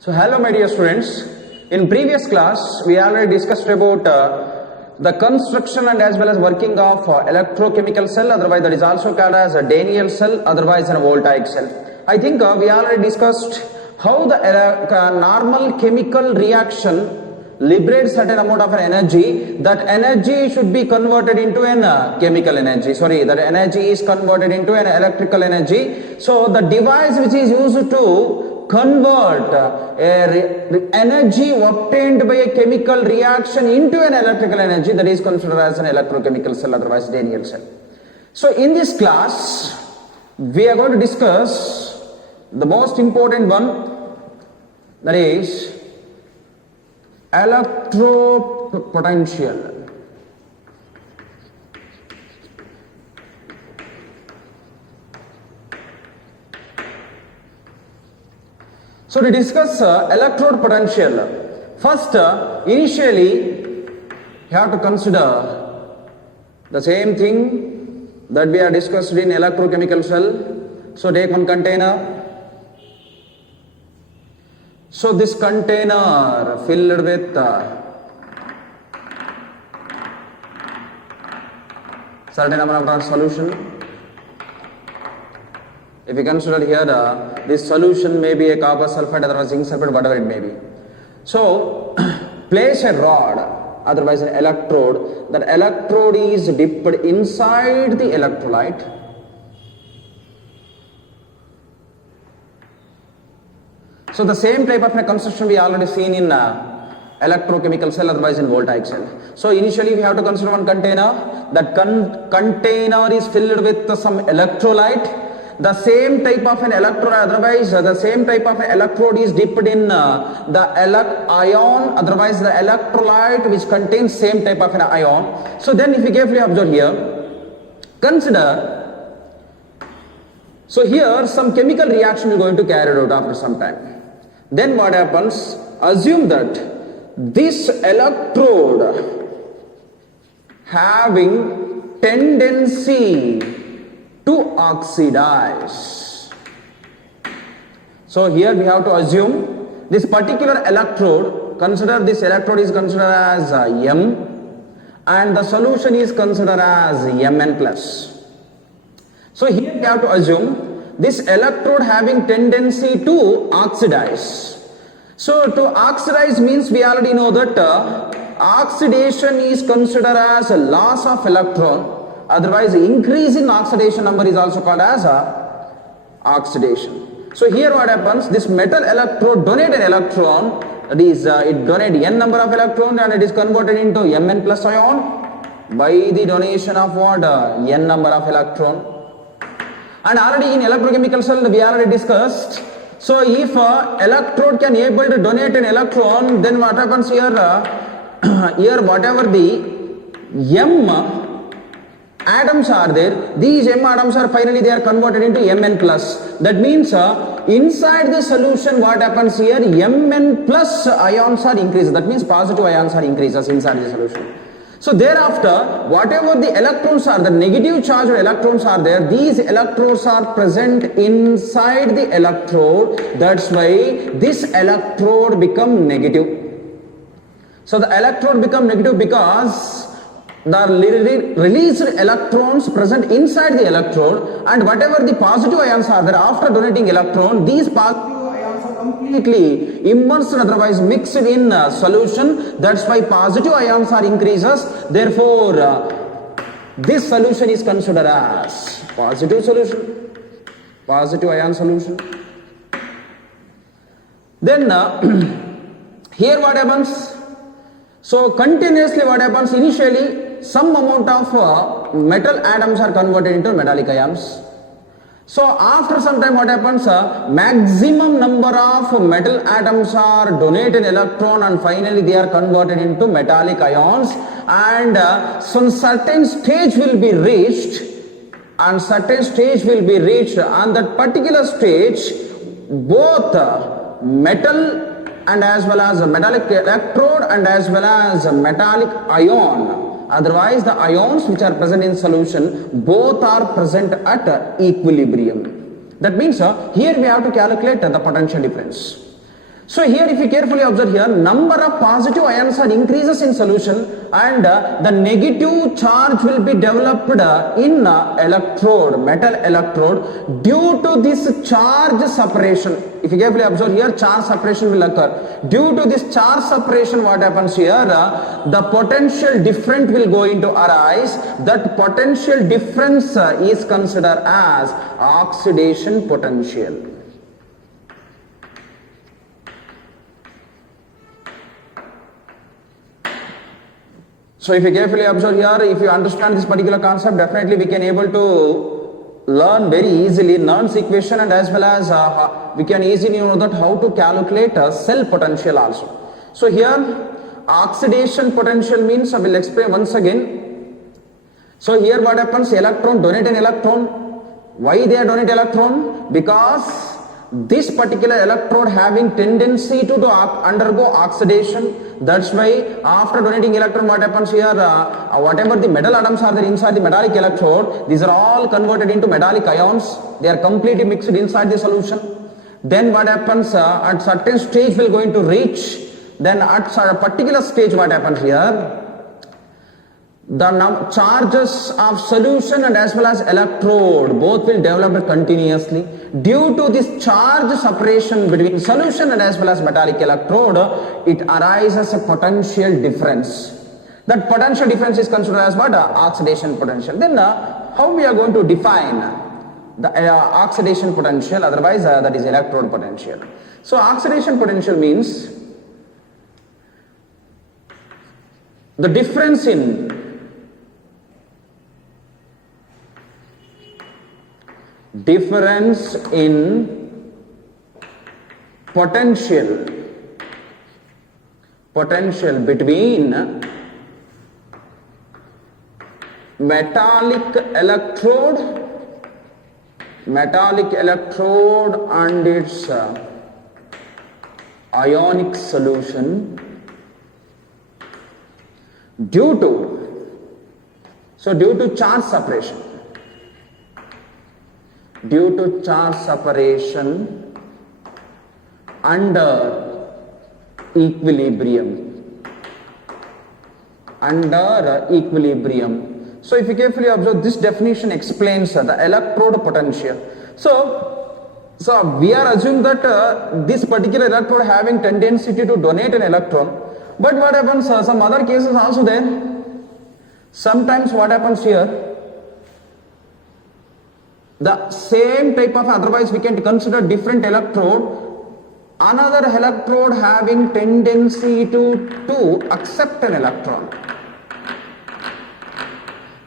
So hello my dear students, in previous class we already discussed about the construction and as well as working of electrochemical cell, otherwise that is also called as a Daniell cell, otherwise a voltaic cell. I think we already discussed how the normal chemical reaction liberates certain amount of energy. That energy should be converted into an chemical energy, that energy is converted into an electrical energy. So the device which is used to convert energy obtained by a chemical reaction into an electrical energy, that is considered as an electrochemical cell, otherwise Daniell cell. So in this class we are going to discuss the most important one, that is electropotential. So to discuss electrode potential, first initially you have to consider the same thing that we are discussed in electrochemical cell. So take one container. So this container filled with certain amount of solution. If you consider here this solution may be a copper sulfate, otherwise zinc sulfate, whatever it may be. So place a rod, otherwise an electrode. That electrode is dipped inside the electrolyte. So the same type of construction we already seen in electrochemical cell, otherwise in voltaic cell. So initially we have to consider one container. That container is filled with some electrolyte. The same type of an electrode, otherwise the same type of an electrode is dipped in the ion, otherwise the electrolyte which contains same type of an ion. So then if you carefully observe here, consider, so here some chemical reaction is going to carry out after some time. Then what happens? Assume that this electrode having tendency to oxidize. So here we have to assume this particular electrode, consider this electrode is considered as M and the solution is considered as Mn plus. So here we have to assume this electrode having tendency to oxidize. So to oxidize means we already know that oxidation is considered as a loss of electron. Otherwise, increase in oxidation number is also called as oxidation. So here what happens? This metal electrode donate an electron. That is, it donate n number of electrons and it is converted into Mn plus ion by the donation of what? N number of electron. And already in electrochemical cell we already discussed. So if electrode can able to donate an electron, then what happens here? Here whatever the M atoms are there, these M atoms are finally they are converted into Mn plus. That means inside the solution what happens here? Mn plus ions are increased. That means positive ions are increases inside the solution. So thereafter whatever the electrons are, the negative charged electrons are there, these electrodes are present inside the electrode. That's why this electrode become negative. So the electrode become negative because the released electrons present inside the electrode, and whatever the positive ions are there after donating electron, these positive ions are completely immersed, otherwise mixed in solution. That's why positive ions are increases. Therefore this solution is considered as positive solution, positive ion solution. Then here what happens? So continuously what happens? Initially some amount of metal atoms are converted into metallic ions. So after some time what happens? Maximum number of metal atoms are donate an electron and finally they are converted into metallic ions, and some certain stage will be reached, and that particular stage both metal and as well as a metallic electrode and as well as a metallic ion, otherwise the ions which are present in solution, both are present at equilibrium. That means here we have to calculate the potential difference. So here if you carefully observe here, number of positive ions are increases in solution and the negative charge will be developed in electrode, metal electrode due to this charge separation. If you carefully observe here, charge separation will occur. Due to this charge separation, what happens here, the potential difference will go into arise. That potential difference is considered as oxidation potential. So if you carefully observe here, if you understand this particular concept, definitely we can able to learn very easily Nernst equation, and as well as we can easily know that how to calculate cell potential also. So here oxidation potential means, I will explain once again. So here what happens, electron donate an electron. Why they donate electron? Because this particular electrode having tendency to undergo oxidation. That's why after donating electron, what happens here, whatever the metal atoms are there inside the metallic electrode, these are all converted into metallic ions. They are completely mixed inside the solution. Then what happens, at certain stage will going to reach, then at a particular stage what happens here, the charges of solution and as well as electrode both will develop continuously. Due to this charge separation between solution and as well as metallic electrode, it arises a potential difference. That potential difference is considered as what? Oxidation potential. Then how we are going to define the oxidation potential, otherwise that is electrode potential. So oxidation potential means the difference in potential between metallic electrode and its ionic solution due to charge separation. Due to charge separation under equilibrium. So if you carefully observe, this definition explains the electrode potential. So we are assuming that this particular electrode having tendency to donate an electron. But what happens, some other cases also there. Sometimes what happens here, the same type of, otherwise we can consider different electrode, another electrode having tendency to accept an electron.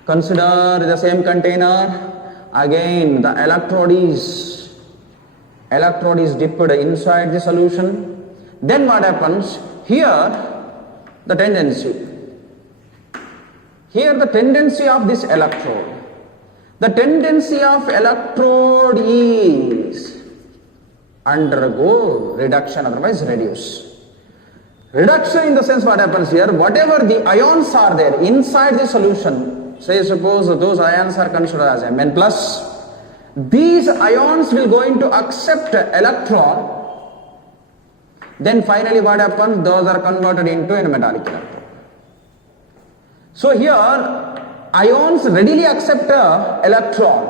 Consider the same container, again the electrode is dipped inside the solution. Then what happens, here the tendency of this electrode, the tendency of electrode is undergo reduction, otherwise reduce. Reduction in the sense what happens here, whatever the ions are there inside the solution, say suppose those ions are considered as Mn+, these ions will going to accept electron, then finally what happens, those are converted into a metallic electron. So here ions readily accept electron,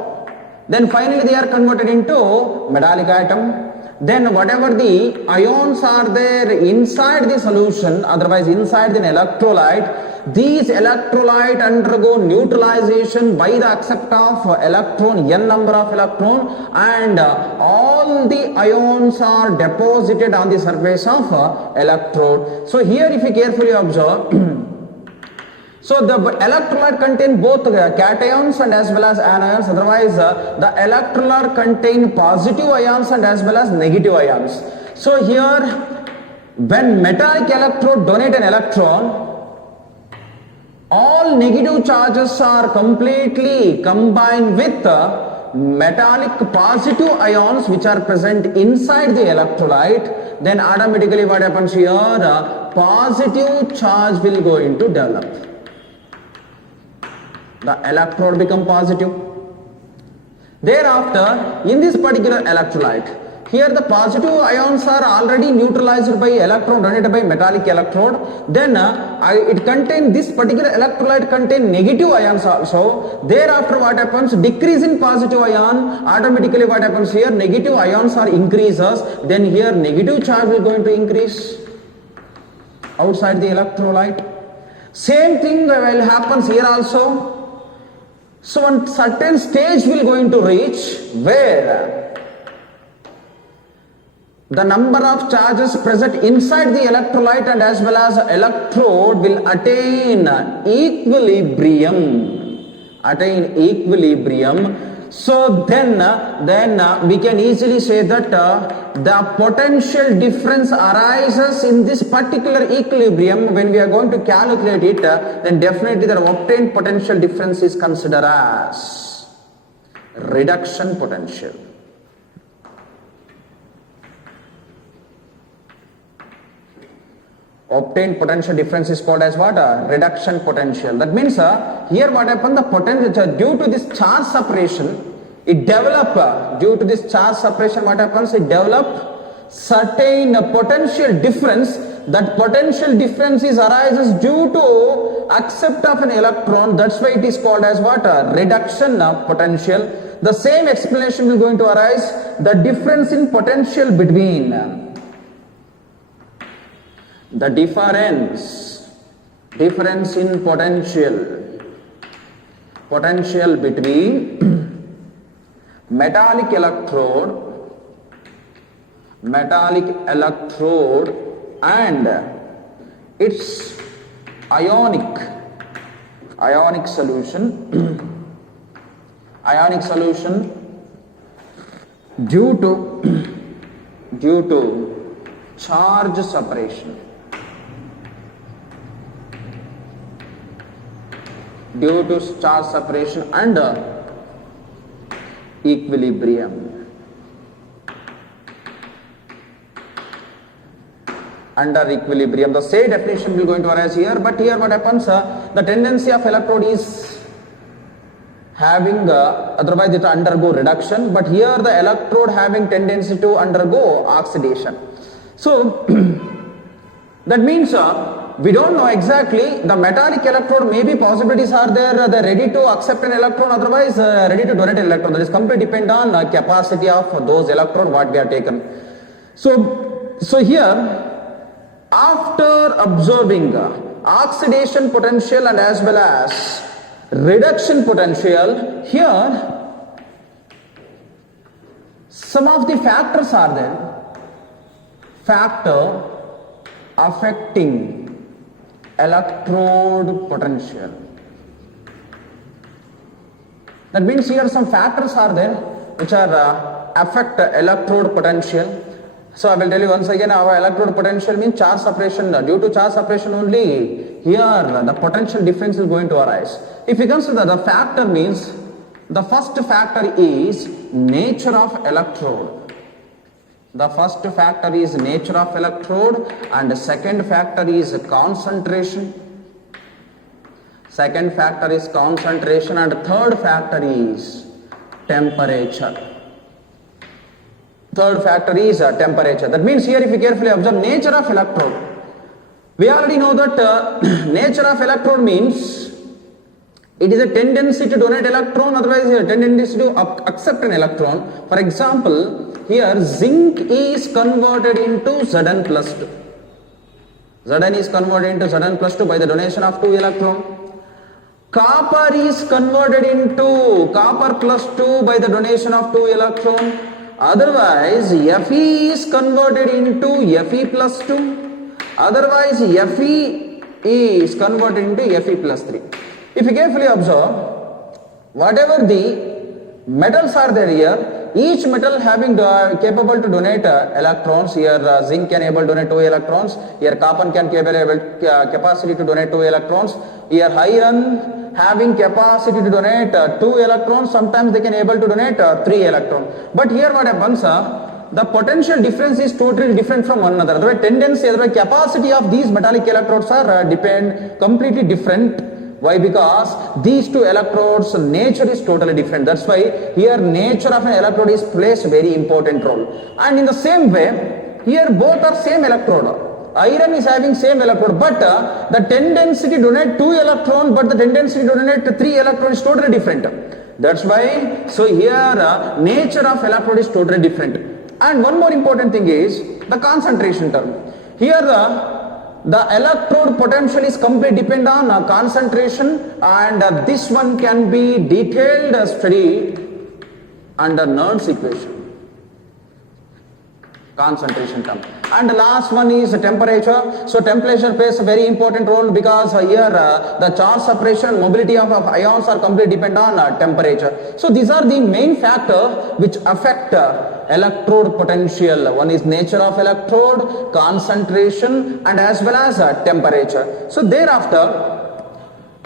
then finally they are converted into metallic atom. Then whatever the ions are there inside the solution, otherwise inside the electrolyte, these electrolyte undergo neutralization by the accept of electron, n number of electron, and all the ions are deposited on the surface of electrode. So here if you carefully observe, so the electrolyte contain both cations and as well as anions, otherwise the electrolyte contain positive ions and as well as negative ions. So here when metallic electrode donate an electron, all negative charges are completely combined with metallic positive ions which are present inside the electrolyte, then automatically what happens here, positive charge will go into develop. The electrode become positive. Thereafter, in this particular electrolyte, Here the positive ions are already neutralized by electron donated by metallic electrode. Then it contains, this particular electrolyte contain negative ions also. Thereafter what happens? Decrease in positive ion. Automatically what happens here? Negative ions are increases. Then here negative charge will going to increase outside the electrolyte. Same thing will happens here also. So one certain stage will going to reach where the number of charges present inside the electrolyte and as well as electrode will attain equilibrium. So then we can easily say that the potential difference arises in this particular equilibrium. When we are going to calculate it, then definitely the obtained potential difference is considered as reduction potential. Obtained potential difference is called as what? Reduction potential. That means here what happened, the potential due to this charge separation, it develop due to this charge separation what happens, it develop certain potential difference. That potential difference is arises due to accept of an electron. That's why it is called as what? Reduction potential. The same explanation will going to arise, the difference in potential between the difference in potential between metallic electrode and its ionic solution due to charge separation. Due to charge separation and equilibrium. Under equilibrium, the same definition will going to arise here, but here what happens, the tendency of electrode is having otherwise it undergo reduction, but here the electrode having tendency to undergo oxidation. So that means we don't know exactly, the metallic electrode, maybe possibilities are there, they're ready to accept an electron, otherwise ready to donate an electron. That is completely depend on capacity of those electrons what we are taken. So here, after observing oxidation potential and as well as reduction potential, here some of the factors are there, factor affecting electrode potential. That means here some factors are there which are affect electrode potential. So I will tell you once again, our electrode potential means charge separation. Due to charge separation only, here the potential difference is going to arise. If you consider the factor means, the first factor is nature of electrode. The first factor is nature of electrode and the second factor is concentration. Second factor is concentration and third factor is temperature. Third factor is temperature. That means here if you carefully observe nature of electrode, we already know that nature of electrode means it is a tendency to donate electron, otherwise a tendency to accept an electron. For example, here zinc is converted into Zn plus 2. Zn is converted into Zn plus 2 by the donation of 2 electrons. Copper is converted into copper plus 2 by the donation of 2 electrons. Otherwise, Fe is converted into Fe plus 2. Otherwise, Fe is converted into Fe plus 3. If you carefully observe, whatever the metals are there here, each metal having capable to donate electrons. Here zinc can able to donate 2 electrons. Here copper can capacity to donate 2 electrons. Here iron having capacity to donate 2 electrons. Sometimes they can able to donate 3 electrons. But here what happens, the potential difference is totally different from one another. The tendency, the capacity of these metallic electrodes are completely different. Why? Because these two electrodes nature is totally different. That's why here nature of an electrode is plays very important role. And in the same way, here both are same electrode. Iron is having same electrode, but the tendency to donate 2 electron, but the tendency to donate 3 electron is totally different. That's why, so here nature of electrode is totally different. And one more important thing is the concentration term. Here the electrode potential is completely depend on concentration, and this one can be detailed study under Nernst equation. Concentration term. And the last one is temperature. So temperature plays a very important role because here the charge separation, mobility of ions are completely depend on temperature. So these are the main factors which affect electrode potential. One is nature of electrode, concentration, and as well as temperature. So thereafter,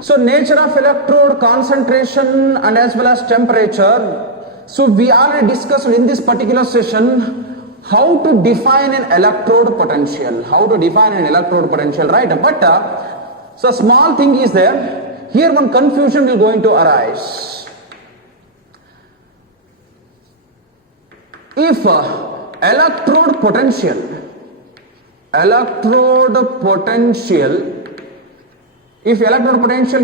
so nature of electrode, concentration, and as well as temperature. So we already discussed in this particular session how to define an electrode potential. How to define an electrode potential, right? But so small thing is there. Here one confusion will going to arise. If electrode potential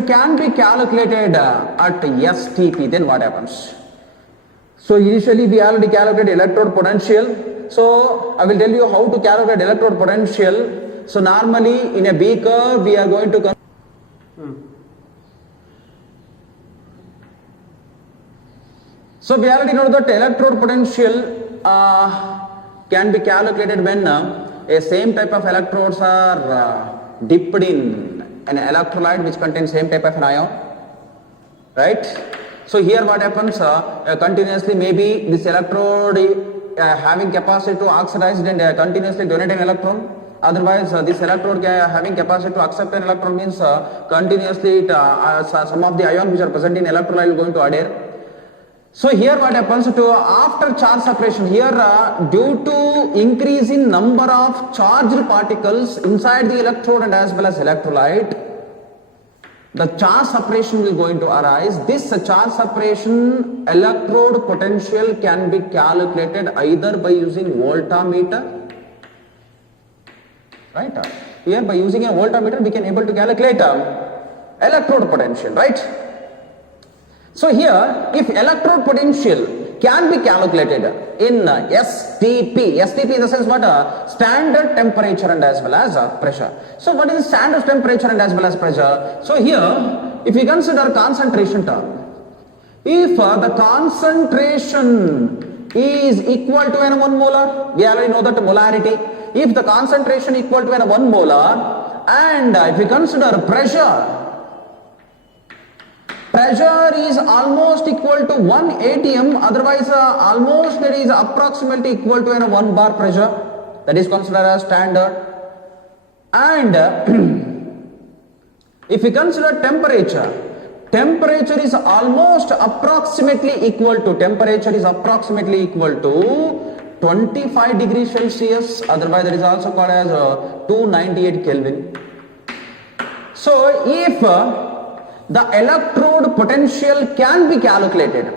can be calculated at STP, then what happens? So initially we already calculated electrode potential. So I will tell you how to calculate electrode potential. So normally in a beaker we are going to So we already know that electrode potential can be calculated when a same type of electrodes are dipped in an electrolyte which contains same type of an ion, right? So here what happens, continuously maybe this electrode having capacity to oxidize and continuously donate an electron. Otherwise this electrode having capacity to accept an electron means continuously some of the ions which are present in electrolyte will going to adhere. So here what happens to after charge separation, here due to increase in number of charged particles inside the electrode and as well as electrolyte, the charge separation will going to arise. This charge separation electrode potential can be calculated either by using voltmeter, right? Here by using a voltmeter we can able to calculate electrode potential, right? So here if electrode potential can be calculated in STP. STP in the sense what? Standard temperature and as well as pressure. So what is the standard temperature and as well as pressure? So here if we consider concentration term, if the concentration is equal to n 1 molar, we already know that molarity. If the concentration equal to n 1 molar and if we consider pressure is almost equal to 1 atm, otherwise almost it is approximately equal to 1 bar pressure, that is considered as standard. And if we consider temperature is almost approximately equal to 25 degrees Celsius, otherwise that is also called as 298 Kelvin. So if the electrode potential can be calculated,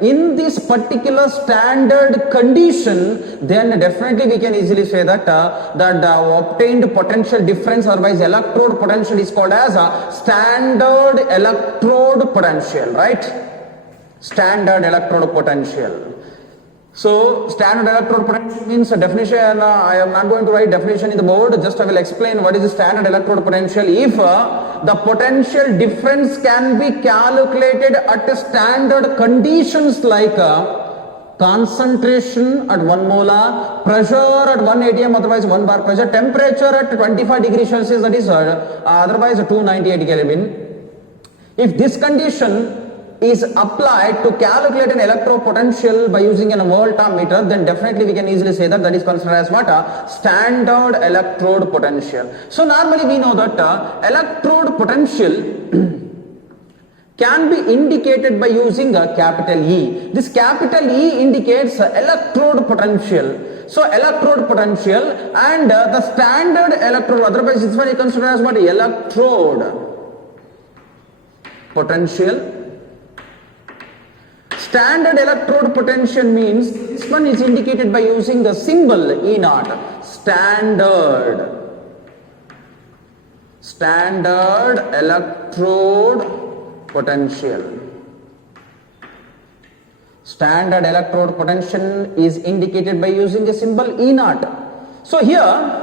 in this particular standard condition, then definitely we can easily say that the obtained potential difference, otherwise electrode potential, is called as a standard electrode potential, right? Standard electrode potential. So standard electrode potential means a definition. I am not going to write definition in the board, just I will explain what is the standard electrode potential. If the potential difference can be calculated at standard conditions like concentration at 1 molar, pressure at 1 atm, otherwise 1 bar pressure, temperature at 25 degrees Celsius, that is otherwise 298 Kelvin. If this condition is applied to calculate an electrode potential by using a voltmeter, then definitely we can easily say that that is considered as what? Standard electrode potential. So normally we know that electrode potential can be indicated by using a capital E. This capital E indicates electrode potential. So electrode potential and the standard electrode, otherwise this one is considered as what? Electrode potential. Standard electrode potential means this one is indicated by using the symbol E naught. Standard electrode potential. Standard electrode potential is indicated by using the symbol E naught. So here,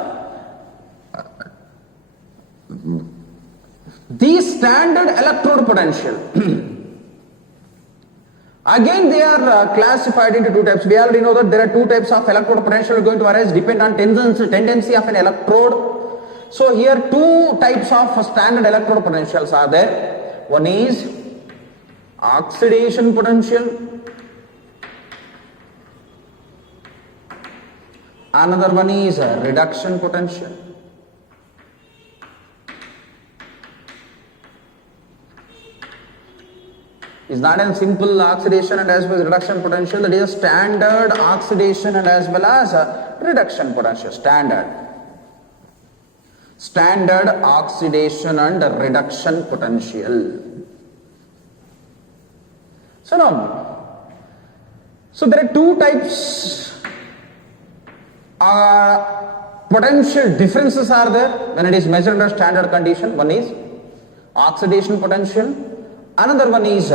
the standard electrode potential, again they are classified into two types. We already know that there are two types of electrode potential going to arise depend on tendency of an electrode. So here two types of standard electrode potentials are there. One is oxidation potential. Another one is reduction potential. It's not a simple oxidation and as well as reduction potential. That is a standard oxidation and as well as a reduction potential. Standard oxidation and reduction potential. So now, so there are two types. Potential differences are there when it is measured under standard condition. One is oxidation potential, another one is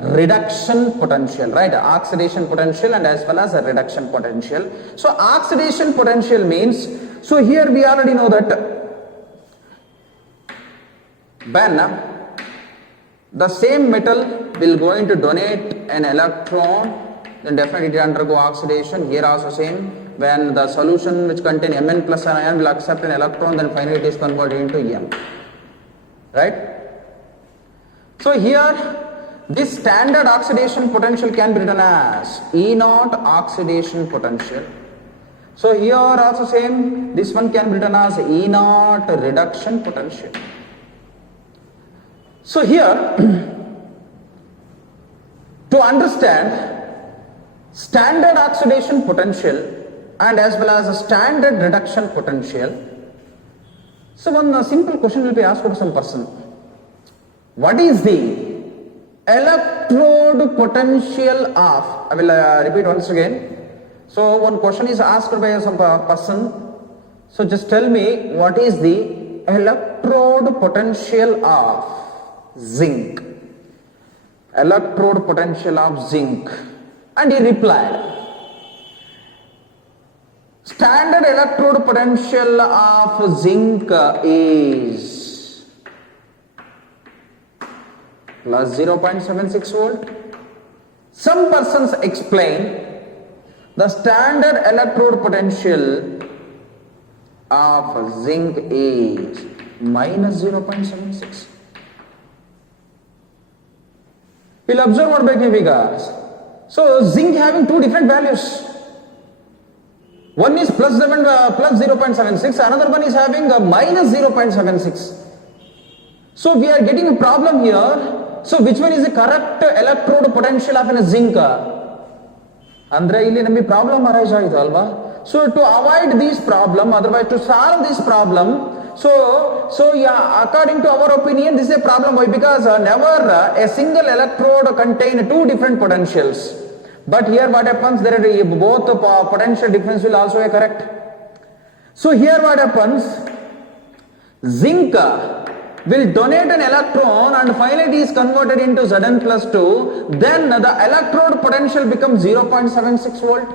reduction potential, right? Oxidation potential and as well as a reduction potential. So oxidation potential means, so here we already know that when the same metal will going to donate an electron, then definitely it will undergo oxidation. Here also same. When the solution which contain Mn plus an ion will accept an electron, then finally it is converted into M. Right? So here, this standard oxidation potential can be written as E naught oxidation potential. So here also same, this one can be written as E naught reduction potential. So here, to understand standard oxidation potential and as well as a standard reduction potential, so one simple question will be asked to some person. What is the electrode potential of, I will repeat once again. So one question is asked by some person. So just tell me what is the electrode potential of zinc. Electrode potential of zinc. And he replied, standard electrode potential of zinc is plus 0.76 volt. Some persons explain the standard electrode potential of zinc is minus 0.76. We'll observe what by figures. So zinc having two different values. One is plus 0.76, another one is having a minus 0.76. So we are getting a problem here. So which one is the correct electrode potential of a zinc? Andre illi nami problem arise aaytu alva. So to avoid this problem, otherwise to solve this problem, so yeah, according to our opinion, this is a problem. Why? Because never a single electrode contain two different potentials. But here what happens, there are both potential difference will also be correct. So here what happens, zinc will donate an electron and finally it is converted into Zn plus 2, then the electrode potential becomes 0.76 volt.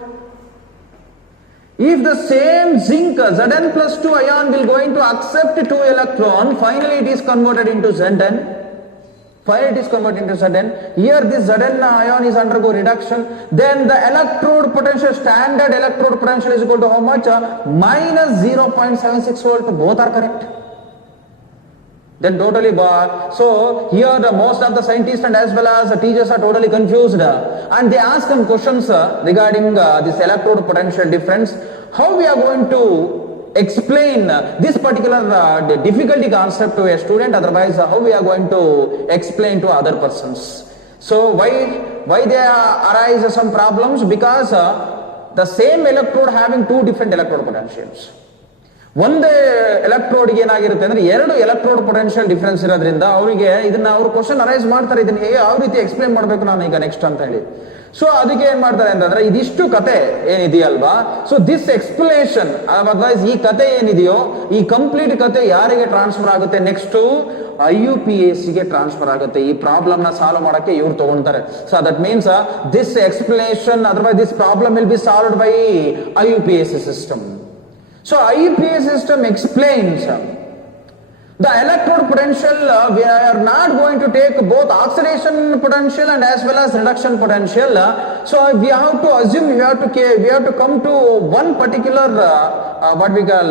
If the same zinc Zn plus 2 ion will going to accept 2 electron, finally it is converted into Zn. Finally it is converted into Zn. Here this Zn ion is undergo reduction. Then the electrode potential, standard electrode potential is equal to how much? Minus 0.76 volt. Both are correct. Then totally so here the most of the scientists and as well as the teachers are totally confused and they ask them questions regarding this electrode potential difference. How we are going to explain this particular difficulty concept to a student, otherwise how we are going to explain to other persons. So why there arise some problems? Because the same electrode having two different electrode potentials. ಒಂದು ಎಲೆಕ್ಟ್ರೋಡ್ಗೆ ಏನಾಗಿರುತ್ತೆ ಅಂದ್ರೆ ಎರಡು electrode potential difference ಇರೋದ್ರಿಂದ ಅವರಿಗೆ ಇದನ್ನ ಅವರು question arise ಮಾಡ್ತಾರೆ, ಇದನ್ನ ಯಾವ ರೀತಿ ಎಕ್ಸ್ಪ್ಲೇನ್ ಮಾಡಬೇಕು ನಾನು ಈಗ ನೆಕ್ಸ್ಟ್ ಅಂತ ಹೇಳಿ. ಸೊ ಅದಕ್ಕೆ ಏನ್ ಮಾಡ್ತಾರೆ ಅಂತಂದ್ರೆ ಇದಿಷ್ಟು ಕತೆ ಏನಿದೆಯಲ್ವಾ, ಸೊ ದಿಸ್ ಎಕ್ಸ್ಪ್ಲೇಷನ್ ಅದರ್ವೈಸ್ ಈ ಕತೆ ಏನಿದೆಯೋ ಈ ಕಂಪ್ಲೀಟ್ ಕತೆ ಯಾರಿಗೆ ಟ್ರಾನ್ಸ್ಫರ್ ಆಗುತ್ತೆ, ನೆಕ್ಸ್ಟ್ IUPAC ಗೆ ಟ್ರಾನ್ಸ್ಫರ್ ಆಗುತ್ತೆ. ಈ ಪ್ರಾಬ್ಲಮ್ ನ ಸಾಲ್ವ್ ಮಾಡಕ್ಕೆ ಇವ್ರು ತಗೊಂತಾರೆ. So that means this explanation otherwise this problem will be solved by IUPAC system. So IUPAC system explains the electrode potential. We are not going to take both oxidation potential and as well as reduction potential. So we have to assume we have to come to one particular what we call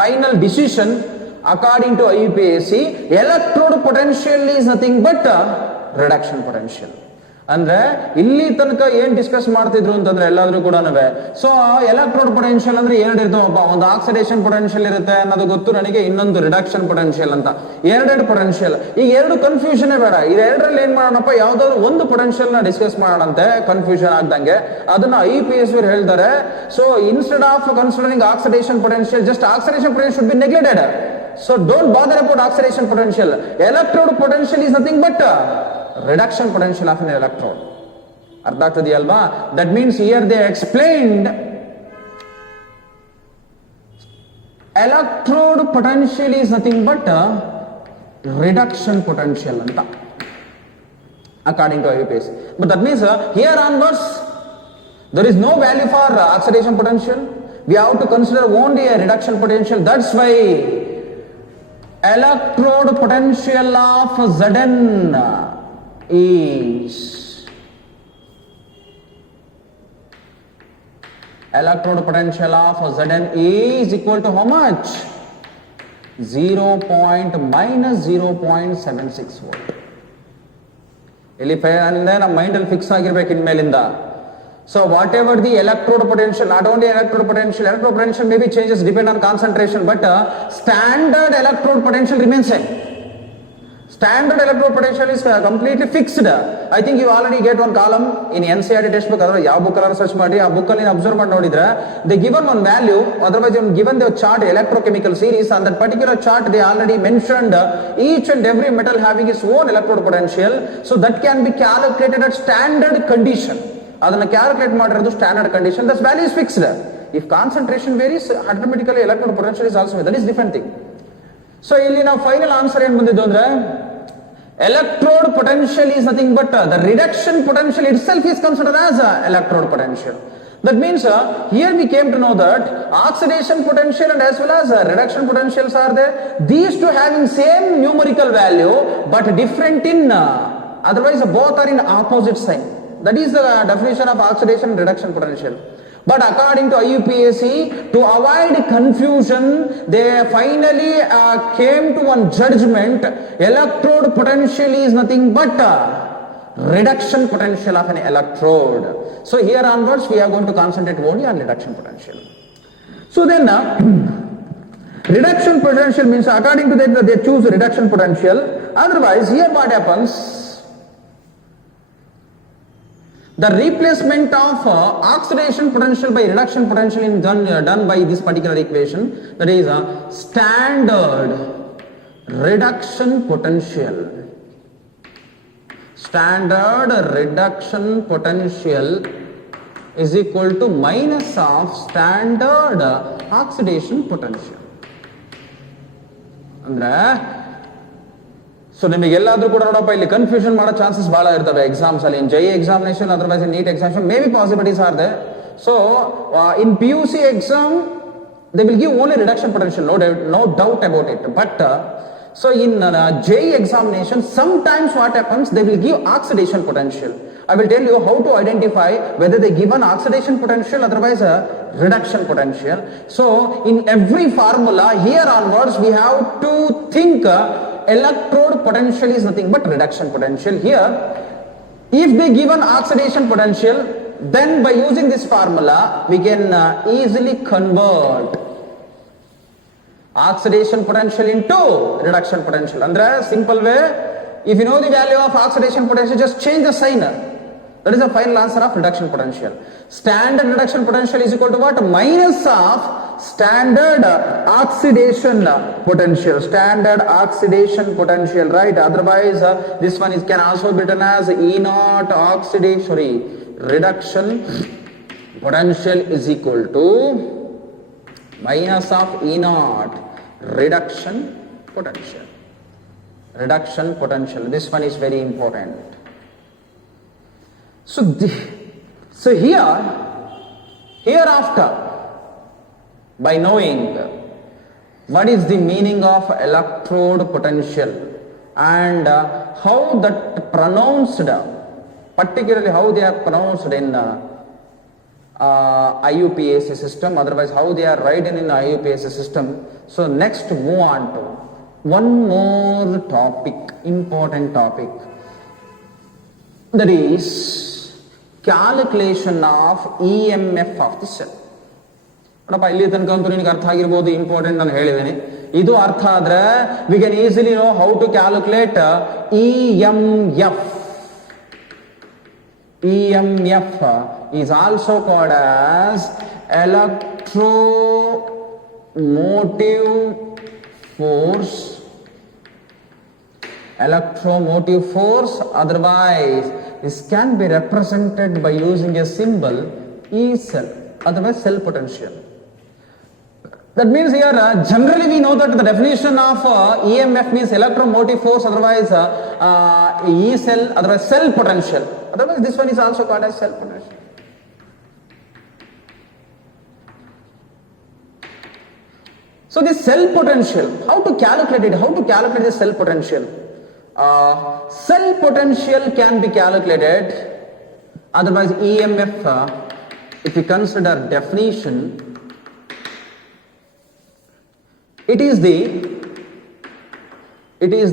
final decision according to IUPAC. Electrode potential is nothing but reduction potential. ಅಂದ್ರೆ ಇಲ್ಲಿ ತನಕ ಏನ್ discuss ಮಾಡ್ತಿದ್ರು ಅಂತಂದ್ರೆ ಎಲ್ಲಾದ್ರೂ ಕೂಡ so electrode potential ಅಂದ್ರೆ ಎರಡು ಇರ್ತಾವಪ್ಪ, ಒಂದು ಆಕ್ಸಿಡೇಷನ್ ಪೊಟೆನ್ಷಿಯಲ್ ಇರುತ್ತೆ ಅನ್ನೋದು ಗೊತ್ತು ನನಗೆ, ಇನ್ನೊಂದು ರಿಡಕ್ಷನ್ ಪೊಟೆನ್ಷಿಯಲ್ ಅಂತ ಎರಡೆರಡು ಪೊಟೆನ್ಷಿಯಲ್. ಈಗ ಎರಡು ಕನ್ಫ್ಯೂಷನ್ ಬೇಡ, ಇದೆರಡರಲ್ಲಿ ಏನ್ ಮಾಡೋಣಪ್ಪ, ಯಾವ್ದಾದ್ರು ಒಂದು ಪೊಟೆನ್ಷಿಯಲ್ ನ ಡಿಸ್ಕಸ್ ಮಾಡೋಣಂತೆ ಕನ್ಫ್ಯೂಷನ್ ಆಗ್ದಂಗೆ. ಅದನ್ನ IUPAC ಹೇಳ್ತಾರೆ. So instead of considering oxidation potential, just oxidation potential should be neglected. So don't bother about oxidation potential. Electrode potential is nothing but reduction potential of an electrode. ಅರ್ಥ ಆಗ್ತದೆಯಲ್ವಾ? That means here they explained electrode potential is nothing but reduction potential anta according to IUPAC. But that means here onwards there is no value for oxidation potential. We have to consider only a reduction potential. That's why electrode potential of Zn is electrode potential of Zn is equal to how much? 0.76 volt. ಇಲ್ಲಿ ನಮ್ಮ mind ಅಲ್ಲಿ fix ಆಗಿರ್ಬೇಕು ಇನ್ಮೇಲಿಂದ. So whatever the electrode potential, not only electrode potential maybe changes depend on concentration, but standard electrode potential remains same. Standard electrode potential is completely fixed. I think you already get one column in NCERT textbook. Otherwise, ಯಾವ book ಅಲ್ಲಿ search ಮಾಡಿ ಆ book ಅಲ್ಲಿ observe ಮಾಡಿ ನೋಡಿದ್ರೆ they given one value. Otherwise, given the chart electrochemical series, on that particular chart they already mentioned each and every metal having its own electrode potential. So that can be calculated at standard condition. ಅದನ್ನ calculate ಮಾಡಿರೋದು standard condition. That value is fixed. If concentration varies automatically electrode potential is also that is different thing. So ಇಲ್ಲಿ ನಾವು final answer ಏನ್ ಬಂದಿದ್ದು ಅಂದ್ರೆ electrode potential is nothing but the reduction potential itself is considered as electrode potential. That means here we came to know that oxidation potential and as well as reduction potentials are there. These two having same numerical value but different in otherwise both are in opposite sign. That is the definition of oxidation and reduction potential. But according to IUPAC, to avoid confusion, they finally came to one judgment: electrode potential is nothing but reduction potential of an electrode. So here onwards, we are going to concentrate only on reduction potential. So then, reduction potential means according to that they choose reduction potential. Otherwise, here what happens? The replacement of oxidation potential by reduction potential is done by this particular equation. That is standard reduction potential. Standard reduction potential is equal to minus of standard oxidation potential. Andre so ನಿಮಗೆಲ್ಲಾದ್ರೂ ಕೂಡ ನೋಡಪ್ಪ ಇಲ್ಲಿ confusion ಮಾಡೋ chances ಬಹಳ ಇರ್ತವೆ exams ಅಲ್ಲಿ. In JEE examination otherwise NEET examination may be possibilities are they. So in PUC exam they will give only reduction potential, no doubt about it. But so in JEE examination sometimes what happens, they will give oxidation potential. I will tell you how to identify whether they give an oxidation potential otherwise a reduction potential. So in every formula here onwards we have to think electrode potential is nothing but reduction potential. Here if they give an oxidation potential, then by using this formula we can easily convert oxidation potential into reduction potential. Andre simple way, if you know the value of oxidation potential, just change the sign. That is the final answer of reduction potential. Standard reduction potential is equal to what? Minus of standard oxidation potential. Standard oxidation potential, right? Otherwise, this one can also be written as E naught reduction potential is equal to minus of E naught reduction potential. Reduction potential. This one is very important. So hereafter, by knowing what is the meaning of electrode potential and how that pronounced, particularly how they are pronounced in IUPAC system, otherwise how they are written in IUPAC system. So next move on to one more topic, important topic, that is calculation of EMF of the cell. ನೋಡಪ್ಪ, ಇಲ್ಲಿ ತನಕ ಅಂತೂ ನಿನಗೆ ಅರ್ಥ ಆಗಿರ್ಬೋದು, important ನಾನು ಹೇಳಿದ್ದೀನಿ. ಇದು ಅರ್ಥ ಆದ್ರೆ we can easily know how to calculate EMF. EMF is also called as electromotive force. Electromotive force, otherwise this can be represented by using a symbol E cell, otherwise cell potential. That means here generally we know that the definition of EMF means electromotive force, otherwise E cell, otherwise cell potential. Otherwise this one is also called as cell potential. So this cell potential, how to calculate it? How to calculate the cell potential? Cell potential can be calculated, otherwise EMF, if we consider definition, it is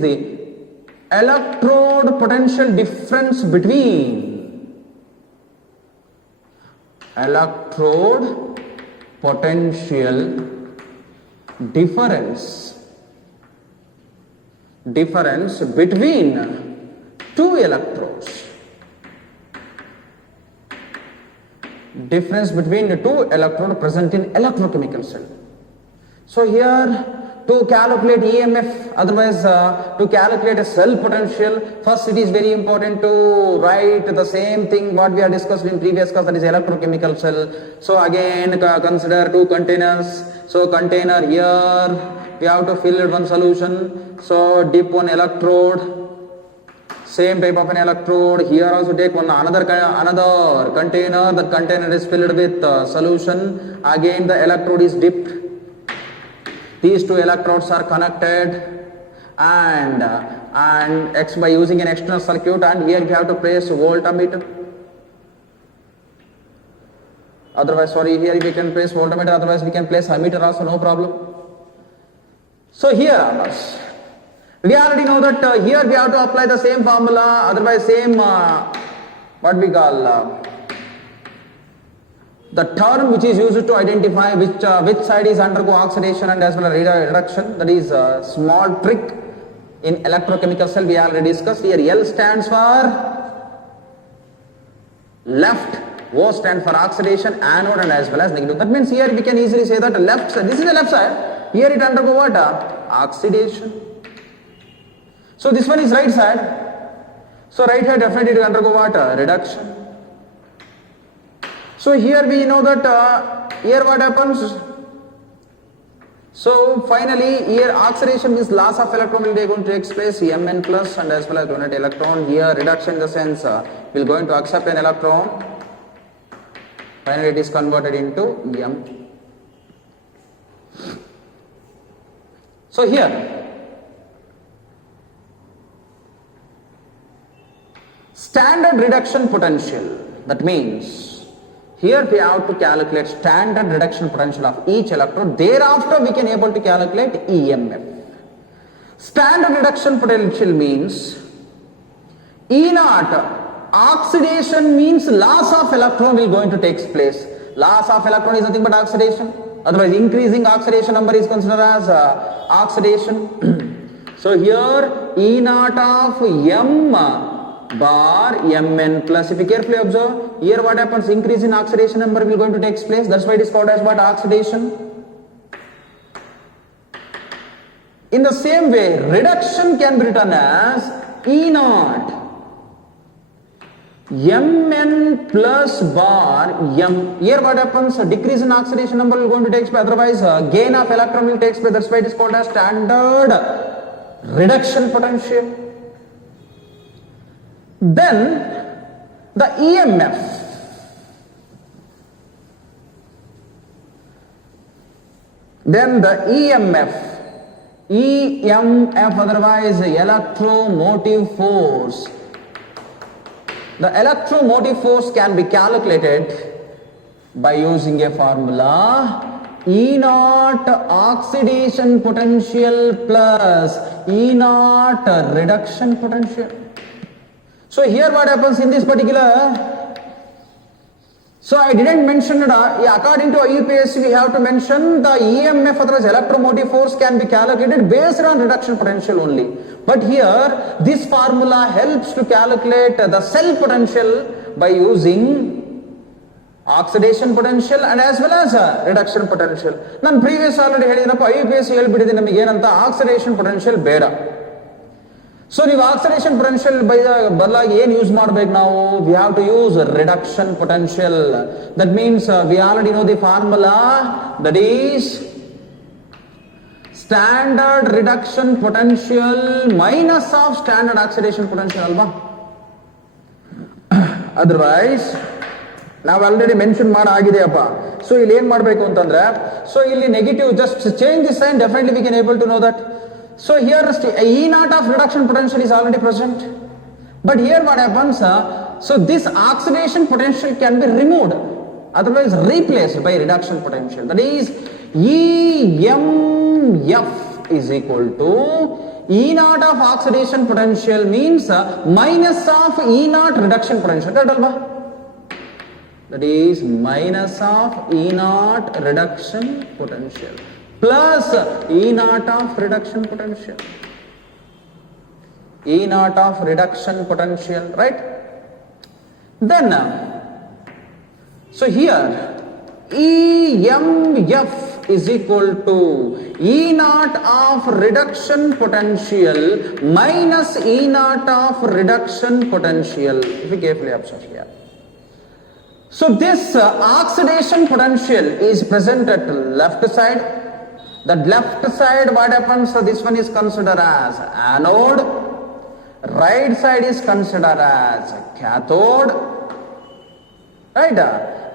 the electrode potential difference between electrode potential difference between two electrodes. Difference between the two electrodes present in electrochemical cell. So here to calculate EMF, otherwise to calculate a cell potential, first it is very important to write the same thing what we have discussed in previous class, that is electrochemical cell. So again consider two containers. So container here we have to fill it one solution. So dip one electrode, same type of an electrode. Here also take one another container. The container is filled with solution. Again the electrode is dipped. These two electrodes are connected and by using an external circuit, and here we have to place voltmeter. Otherwise, here we can place voltmeter, otherwise we can place ammeter also, no problem. So here we already know that here we have to apply the same formula, otherwise same what we call the term which is used to identify which side is undergo oxidation and as well as reduction. That is a small trick in electrochemical cell we already discussed. Here L stands for left, O stands for oxidation, anode and as well as negative. That means here we can easily say that left side, this is the left side, here it undergo what? Oxidation. So this one is right side. So right side definitely it will undergo what? Reduction. So here we know that here what happens? So finally here oxidation means loss of electron will be going to take place, Mn plus and as well as donate electron. Here reduction in the sense will going to accept an electron. Finally it is converted into M. So here standard reduction potential, that means here we have to calculate standard reduction potential of each electrode. Thereafter we can able to calculate EMF. Standard reduction potential means E naught. Oxidation means loss of electron will going to take place. Loss of electron is nothing but oxidation. Otherwise, increasing oxidation number is considered as oxidation. So here E naught of M bar Mn plus. If you carefully observe, here what happens? Increase in oxidation number will going to take place. That's why it is called as what? Oxidation. In the same way, reduction can be written as E naught Mn plus bar M. Here what happens? A decrease in oxidation number will going to take place. Otherwise, gain of electron will take place. That's why it is called as standard reduction potential. Then the EMF. Then the EMF, otherwise electromotive force. The electromotive force can be calculated by using a formula E naught oxidation potential plus E naught reduction potential. So here what happens in this particular, so I didn't mention it, according to EPS we have to mention the EMF, otherwise electromotive force can be calculated based on reduction potential only. But here this formula helps to calculate the cell potential by using oxidation potential and as well as reduction potential. Nan previous already ಹೇಳಿದನಪ್ಪ EPS ಹೇಳ್ಬಿಟ್ಟಿದೆ ನಮಗೆ ಏನಂತ oxidation potential ಬೇಡ. So ನೀವು oxidation potential ಬದಲಾಗಿ ಏನು use ಮಾಡಬೇಕು ನಾವು? We have to use reduction potential. That means we already know the formula, that is standard reduction potential minus of standard oxidation potential ಅಲ್ವಾ? Otherwise ನಾವು ಆಲ್ರೆಡಿ ಮೆನ್ಷನ್ ಮಾಡಾಗಿದೆಯಪ್ಪ. So ಇಲ್ಲಿ ಏನ್ ಮಾಡಬೇಕು ಅಂತಂದ್ರೆ, ಸೊ ಇಲ್ಲಿ negative just change the sign, definitely we can able to know that. So here E naught of reduction potential is already present. But here what happens? So this oxidation potential can be removed, otherwise replaced by reduction potential. That is EMF is equal to E naught of oxidation potential means minus of E naught reduction potential. That is minus of E naught reduction potential plus E naught of reduction potential. E naught of reduction potential, right? Then, so here EMF is equal to E naught of reduction potential minus E naught of reduction potential. If you carefully observe here. So this oxidation potential is present at left side. The left side what happens? So this one is considered as anode. Right side is considered as cathode. Right?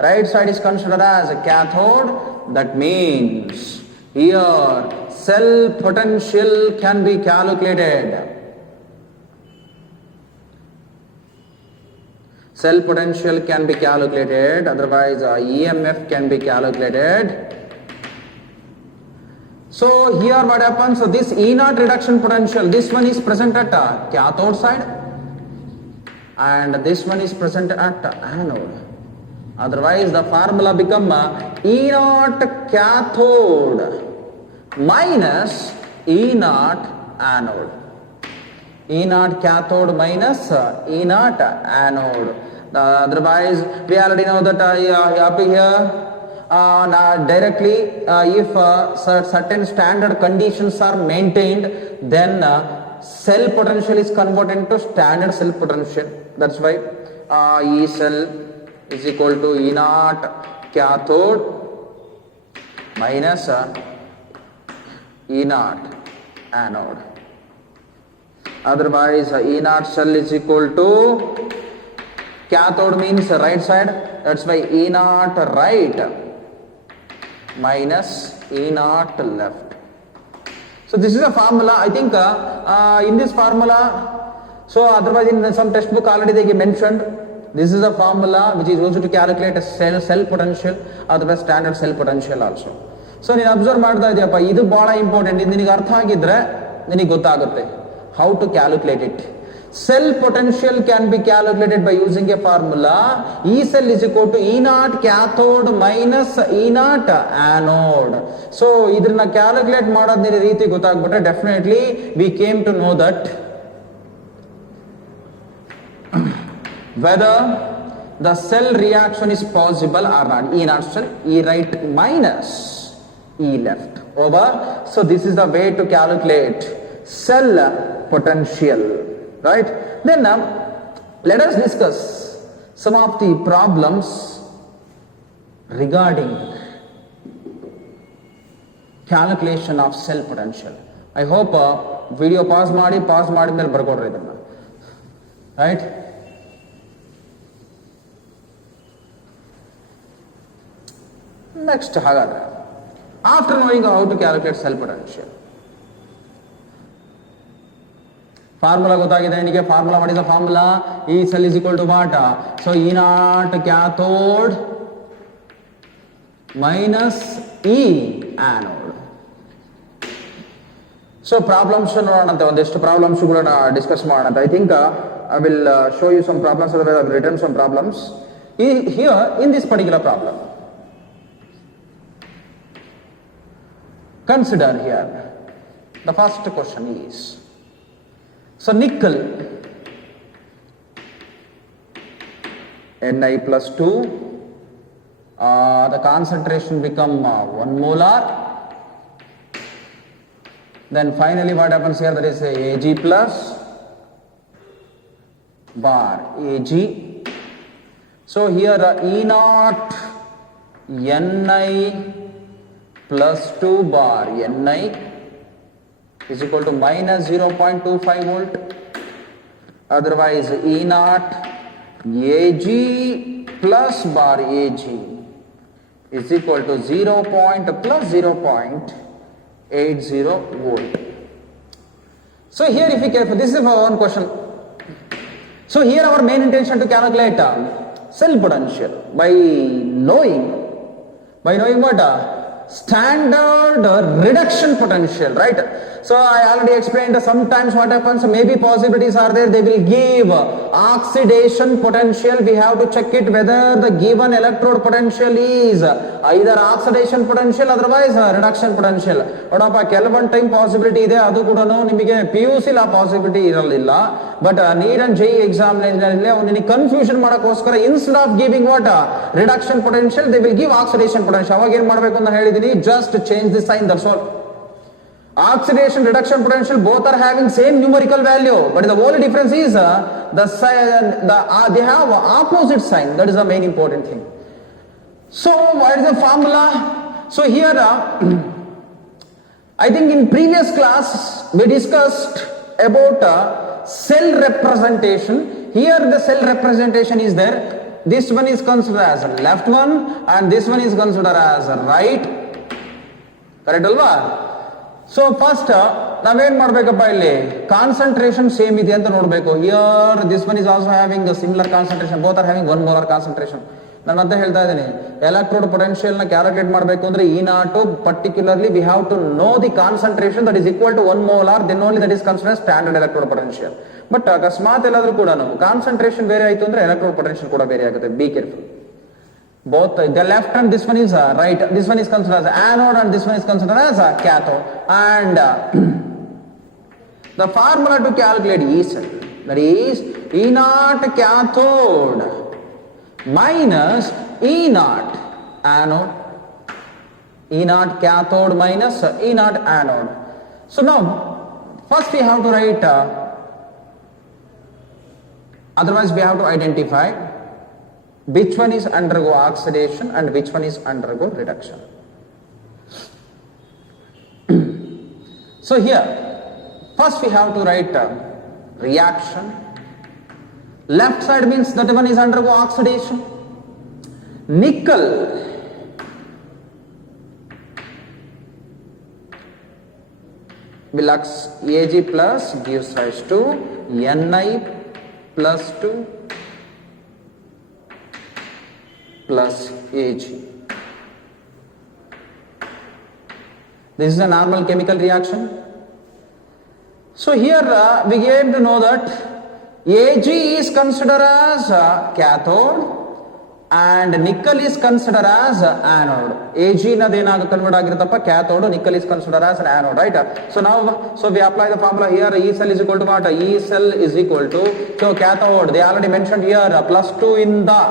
Right side is considered as a cathode. That means here cell potential can be calculated. Cell potential can be calculated. Otherwise EMF can be calculated. So here what happens? So this E naught reduction potential, this one is present at cathode side and this one is present at anode. Otherwise the formula become E naught cathode minus E naught anode. E naught cathode minus E naught anode. Otherwise we already know that up here directly if certain standard conditions are maintained, then cell potential is converted into standard cell potential. That's why E cell is equal to E naught cathode minus E naught anode. Otherwise E naught cell is equal to cathode means right side. That's why E naught right minus E naught left. So this is a formula. I think in this formula, so otherwise in some textbook already they mentioned, this is a formula which is used to calculate a cell potential, otherwise standard cell potential also. So ನೀನು observe ಮಾಡ್ತಾ ಇದೆಯಪ್ಪ, ಇದು ಬಹಳ important. ಇದು ನಿನಗೆ ಅರ್ಥ ಆಗಿದ್ರೆ ನಿನಗೆ ಗೊತ್ತಾಗುತ್ತೆ how to calculate it. Cell potential can be calculated by using a formula. E cell is equal to E naught cathode minus E naught anode. So, idrna calculate madad reeti gottagbitre definitely we came to know that whether the cell reaction is possible or not. E naught cell, E right minus E left over. So, this is the way to calculate cell potential. Right? Then let us discuss some of the problems regarding calculation of cell potential. I hope video pause ಮಾಡಿ ಮೇಲೆ ಬರ್ಕೊಡ್ರಿ ಇದನ್ನ. Right? Next ಹಾಗಾದ್ರೆ after knowing how to calculate cell potential, formula ಗೊತ್ತಾಗಿದೆ ನಿಮಗೆ. Formula what is the formula? E cell is equal to what? So E naught cathode minus E anode. So problems ನೋಡೋಣಂತೆ, ಒಂದಿಷ್ಟು problems ಗಳನ್ನ discuss ಮಾಡೋಣ. I think I will show you some problems, or I have written some problems here in this particular problem. Consider here the first question is, so nickel Ni plus 2, the concentration become 1 molar. Then finally what happens here, there is a Ag plus bar Ag. So here E naught Ni plus 2 bar Ni is equal to minus 0.25 volt. Otherwise E naught Ag plus bar Ag is equal to 0. Plus 0.80 volt. So here if you care for this is our one question. So here our main intention to calculate cell potential by knowing what? Standard reduction potential, right? So I already explained sometimes what happens, maybe possibilities are there, they will give oxidation potential. We have to check it whether the given electrode potential is either oxidation potential, otherwise reduction potential. Nodappa ಕೆಲವೊಂದು time possibility ಇದೆ, ಅದು ಕೂಡ ನಿಮಗೆ PUC ಲ possibility ಇರಲಿಲ್ಲ. But NEET and JEE examination ಅವನಿಗೆ confusion ಮಾಡೋಕ್ಕೋಸ್ಕರ instead of giving what reduction potential they will give oxidation potential. ಅವಾಗ ಏನ್ ಮಾಡಬೇಕು ಅಂತ ಹೇಳಿದೀನಿ, just change the sign, that's all. Oxidation reduction potential both are having same numerical value, but the only difference is they have opposite sign. That is the main important thing. So what is the formula? So here I think in previous class we discussed about cell representation. Here the cell representation is there. This one is considered as a left one and this one is considered as a right. Correct alva? So first ನಾವೇನ್ ಮಾಡ್ಬೇಕಪ್ಪ, ಇಲ್ಲಿ concentration same ಇದೆ ಅಂತ ನೋಡ್ಬೇಕು. Here this one is also having similar concentration, both are having 1 molar concentration. ನಾನು ಅಂತ ಹೇಳ್ತಾ ಇದ್ದೀನಿ, ಎಲೆಕ್ಟ್ರೋಡ್ ಪೊಟೆನ್ಷಿಯಲ್ ನ ಕ್ಯಾಲ್ಕುಲೇಟ್ ಮಾಡಬೇಕು ಅಂದ್ರೆ E naught particularly we have to know the concentration that is equal to 1 molar, then only that is considered standard electrode potential. But ಅಕಸ್ಮಾತ್ ಎಲ್ಲಾದ್ರೂ ಕೂಡ ಕಾನ್ಸಂಟ್ರೇಷನ್ ಬೇರೆ ಆಯ್ತು ಅಂದ್ರೆ ಎಲೆಕ್ಟ್ರೋಡ್ ಪೊಟೆನ್ಷಿಯಲ್ ಕೂಡ ಬೇರೆ ಆಗುತ್ತೆ. Be careful. Both the left and this one is right. This one is considered as anode and this one is considered as cathode. And the formula to calculate E cell, that is E naught cathode minus E naught anode. E naught cathode minus E naught anode. So now first we have to write, otherwise we have to identify which one is undergo oxidation and which one is undergo reduction. So here first we have to write reaction. Left side means that one is undergo oxidation. Nickel will Ag plus gives rise to Ni plus 2 plus Ag. This is a normal chemical reaction. So here we came to know that Ag is considered as cathode and nickel is considered as anode. Ag nadenaga convert agirtappa cathode, nickel is considered as an anode, right? So now, so we apply the formula here. E cell is equal to what? E cell is equal to, so cathode, they already mentioned here, +2 in the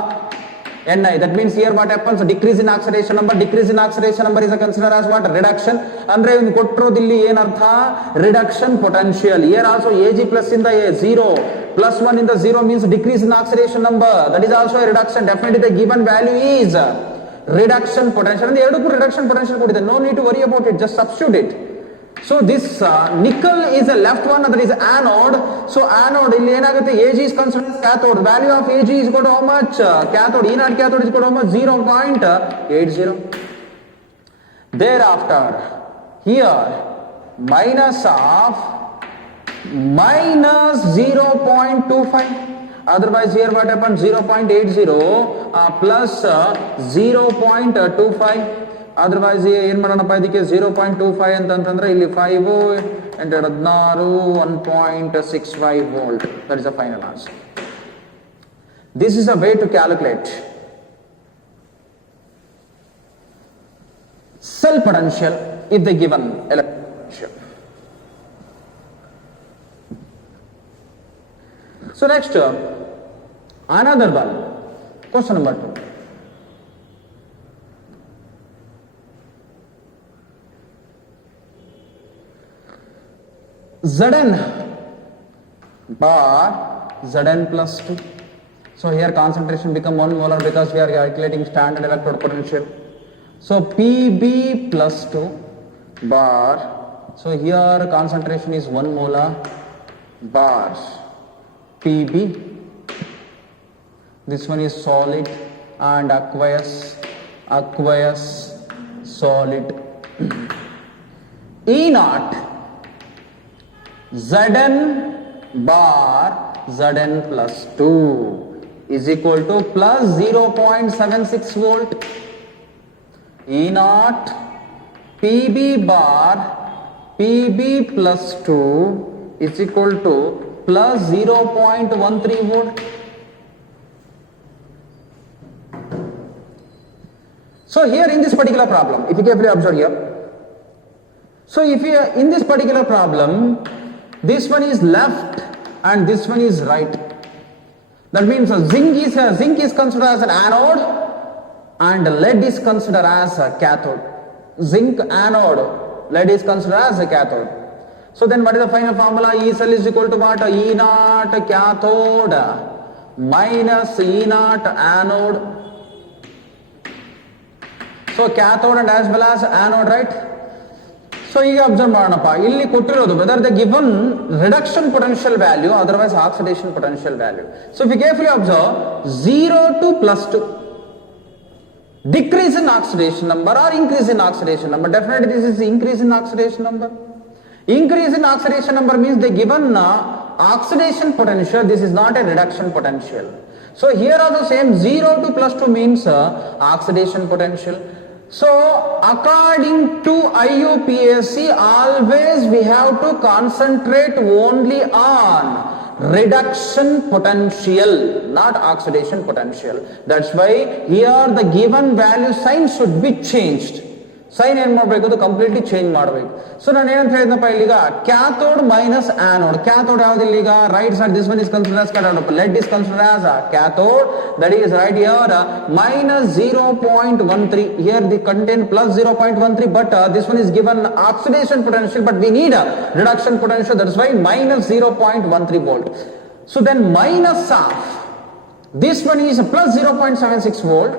Ni. That means here what happens? Decrease in oxidation number. Decrease in oxidation number is considered as what? Reduction. Andre in kotrodilli ಏನರ್ಥ? Reduction potential. Here also Ag plus in the 0. +1 in the 0 means decrease in oxidation number. That is also a reduction. Definitely the given value is reduction potential. And the erdu reduction potential ಕೊಟ್ಟಿದೆ. No need to worry about it. Just substitute it. So this nickel is a left one, that is anode. So anode ಇಲ್ಲಿ ಏನಾಗುತ್ತೆ? Ag is considered as cathode. Value of Ag is equal to how much? Cathode. E naught cathode is equal to how much? 0.80. Thereafter, here minus of minus 0.25. Otherwise here what happens? 0.80 plus 0.25. Otherwise ಏನು ಮಾಡೋಣಪ್ಪ ಇದಕ್ಕೆ? 0.25 ಅಂತಂತಂದ್ರೆ ಇಲ್ಲಿ 5 × 16 1.65 volt. That is the final answer. This is a way to calculate cell potential if the given electric potential. So next, another one, question number 2. Zn bar Zn plus 2. So here concentration become 1 molar because we are calculating standard electrode potential. So Pb plus 2 bar. So here concentration is 1 molar bar Pb. This one is solid and aqueous solid. E naught Zn bar Zn plus 2 is equal to plus 0.76 volt. E naught Pb bar Pb plus 2 is equal to plus 0.13 volt. So here in this particular problem, if you carefully observe here, so if you in this particular problem, this one is left and this one is right. That means zinc is considered as an anode and lead is considered as a cathode. Zinc anode, lead is considered as a cathode. So then what is the final formula? E cell is equal to what? E naught cathode minus E naught anode. So cathode and as well as anode, right? So ಈಗ observe ಮಾಡೋಣಪ್ಪ, ಇಲ್ಲಿ ಕೊಟ್ಟಿರೋದು whether the given reduction potential value, otherwise oxidation potential value. So if you carefully observe 0 to +2, decrease in oxidation number or increase in oxidation number? Definitely this is increase in oxidation number. Increase in oxidation number means the given oxidation potential, this is not a reduction potential. So here also same 0 to +2 means oxidation potential. So according to IUPAC, always we have to concentrate only on reduction potential, not oxidation potential. That's why here the given value sign should be changed. Sign ಏನ್ ಮಾಡಬೇಕು? ಅದು completely change ಮಾಡಬೇಕು. So ನಾನು ಏನಂತ ಹೇಳಿದ್ನಪ್ಪ ಇಲ್ಲಿಗ, cathode minus anode. Cathode ಯಾವ್ದಿಲ್ಲ ಈಗ? Right side this one is considered as cathode. Lead is considered as cathode, that is right here minus 0.13. Here the content plus 0.13, but this one is given oxidation potential, but we need a reduction potential. That's why minus 0.13 volt. So then minus of this one is plus 0.76 volt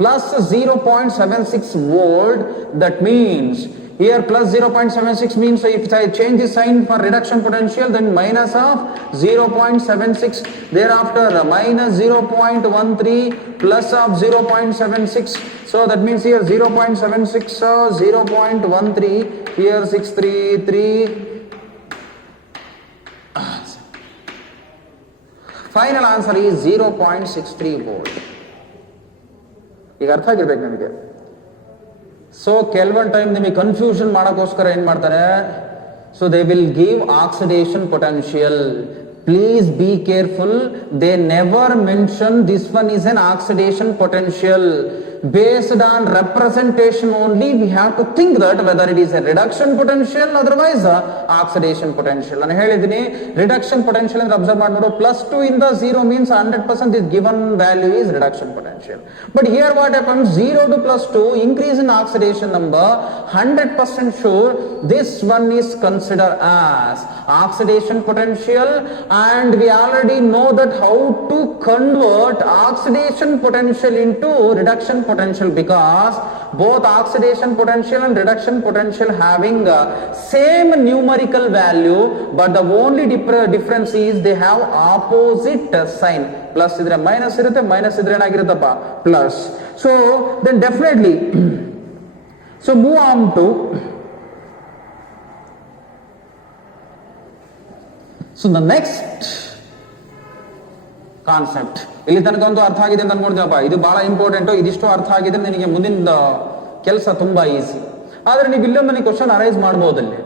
plus 0.76 volt. That means here plus 0.76 means, so if I change the sign for reduction potential, then minus of 0.76, thereafter minus 0.13 plus of 0.76. So that means here 0.76 0.13, here 633. Final answer is 0.63 volt. ಈಗ ಅರ್ಥ ಆಗಿರ್ಬೇಕು ನಿಮಗೆ. So ಕೆಲವೊಂದು time ನಿಮಗೆ confusion ಮಾಡೋಕ್ಕೋಸ್ಕರ ಏನು ಮಾಡ್ತಾರೆ, so they will give oxidation potential. Please be careful. They never mention this one is an oxidation potential. Based on representation only, we have to think that whether it is a reduction potential, otherwise oxidation potential. And ಹೇಳಿದೀನಿ reduction potential ಅಂದ್ರೆ observe ಮಾಡ್ಬೋದು, +2 ಇಂದ 0 means 100% this given value is reduction potential. But here what happens, 0 to +2 increase in oxidation number, 100% sure this one is considered as oxidation potential. And we already know that how to convert oxidation potential into reduction potential, because both oxidation potential and reduction potential having same numerical value, but the only difference is they have opposite sign. Plus idre minus irutte, minus idre enagiruttappa plus. So then definitely so move on to the next concept. ಇಲ್ಲಿ ತನಕ ಒಂದು ಅರ್ಥ ಆಗಿದೆ ಅಂತ ಅನ್ಕೊಳ್ತೀವಪ್ಪ, ಇದು ಬಹಳ important, ಇದಿಷ್ಟು ಅರ್ಥ ಆಗಿದೆ ನಿನಗೆ ಮುಂದಿನ ಕೆಲಸ ತುಂಬಾ ಈಸಿ. ಆದ್ರೆ ನೀವು ಇಲ್ಲೊಂದು ನನಗೆ ಕ್ವಶನ್ ಅರೈಸ್ ಮಾಡಬಹುದಲ್ಲಿ.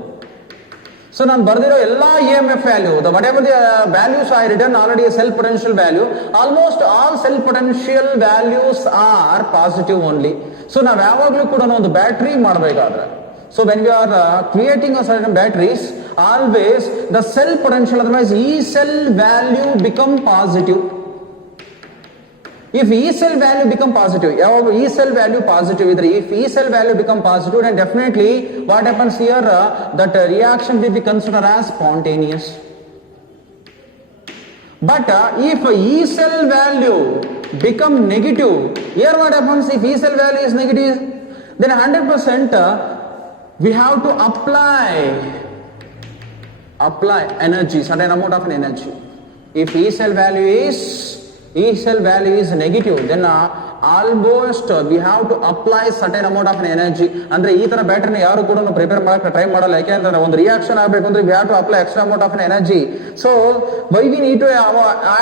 ಸೊ ನಾನು ಬರೆದಿರೋ ಎಲ್ಲಾ EMF value, the whatever the values I return already cell potential value, almost all cell potential values are positive only. So ನಾವು ಯಾವಾಗಲೂ ಕೂಡ ಒಂದು ಬ್ಯಾಟ್ರಿ ಮಾಡಬೇಕಾದ್ರೆ, so when we are creating a certain batteries, always the cell potential, otherwise E cell value become positive. If E cell value become positive, E cell value positive, if E cell value become positive, then definitely what happens here, that reaction will be considered as spontaneous. But if E cell value become negative, here what happens, if E cell value is negative, then 100% we have to apply energy, certain amount of energy. If E cell value is negative, then almost we have to apply certain amount of energy. ಅಂದ್ರೆ ಈ ತರ ಬ್ಯಾಟರಿನ ಯಾರು ಕೂಡ prepare ಮಾಡಕ್ಕೆ try ಮಾಡಲ್ಲ. ಯಾಕೆಂದ್ರೆ ಒಂದು reaction ಆಗಬೇಕು ಅಂದ್ರೆ we have to apply extra amount of energy. So why we need to